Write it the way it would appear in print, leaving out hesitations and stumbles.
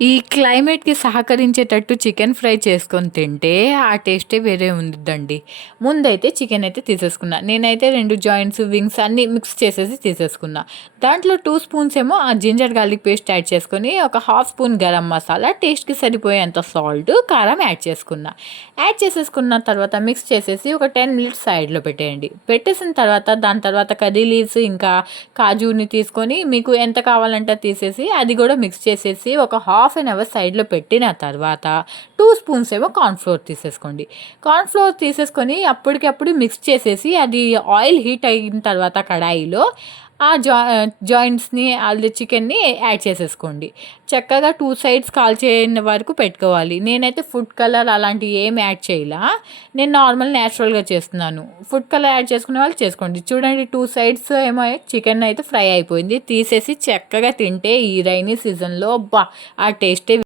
ఈ క్లైమేట్‌కి సహకరించేటట్టు chicken fry చేసుకొని తింటే ఆ టేస్టే వేరే ఉండిద్దండి. ముందైతే చికెన్ అయితే తీసేసుకున్నా. నేనైతే 2 జాయింట్స్, వింగ్స్ అన్నీ మిక్స్ చేసేసి తీసేసుకున్నా. దాంట్లో 2 స్పూన్స్ ఏమో ఆ జింజర్ గార్లిక్ పేస్ట్ యాడ్ చేసుకొని, ఒక హాఫ్ స్పూన్ గరం మసాలా, టేస్ట్‌కి సరిపోయేంత సాల్ట్, కారం యాడ్ చేసుకున్నా. యాడ్ చేసేసుకున్న తర్వాత మిక్స్ చేసేసి ఒక 10 మినిట్స్ సైడ్‌లో పెట్టేయండి. పెట్టేసిన తర్వాత దాని తర్వాత కర్రీ లీవ్స్ ఇంకా కాజుని తీసుకొని మీకు ఎంత కావాలంటే అది తీసేసి అది కూడా మిక్స్ చేసేసి ఒక హాఫ్ అన్ అవర్ సైడ్లో పెట్టిన తర్వాత 2 స్పూన్స్ ఏమో కార్న్‌ఫ్లోర్ తీసేసుకోండి. కార్న్‌ఫ్లోర్ తీసేసుకొని అప్పటికప్పుడు మిక్స్ చేసేసి అది ఆయిల్ హీట్ అయిన తర్వాత కడాయిలో ఆ జాయింట్స్‌ని అది చికెన్‌ని యాడ్ చేసేసుకోండి. చక్కగా 2 సైడ్స్ కాల్చేన వరకు పెట్టుకోవాలి. నేనైతే ఫుడ్ కలర్ అలాంటివి ఏమి యాడ్ చేయలా. నేను నార్మల్ నేచురల్‌గా చేస్తున్నాను. ఫుడ్ కలర్ యాడ్ చేసుకునే వాళ్ళు చేసుకోండి. చూడండి 2 సైడ్స్ ఏమో చికెన్ అయితే ఫ్రై అయిపోయింది. తీసేసి చక్కగా తింటే ఈ రైనీ సీజన్‌లో అబ్బా! ఆ టేస్టే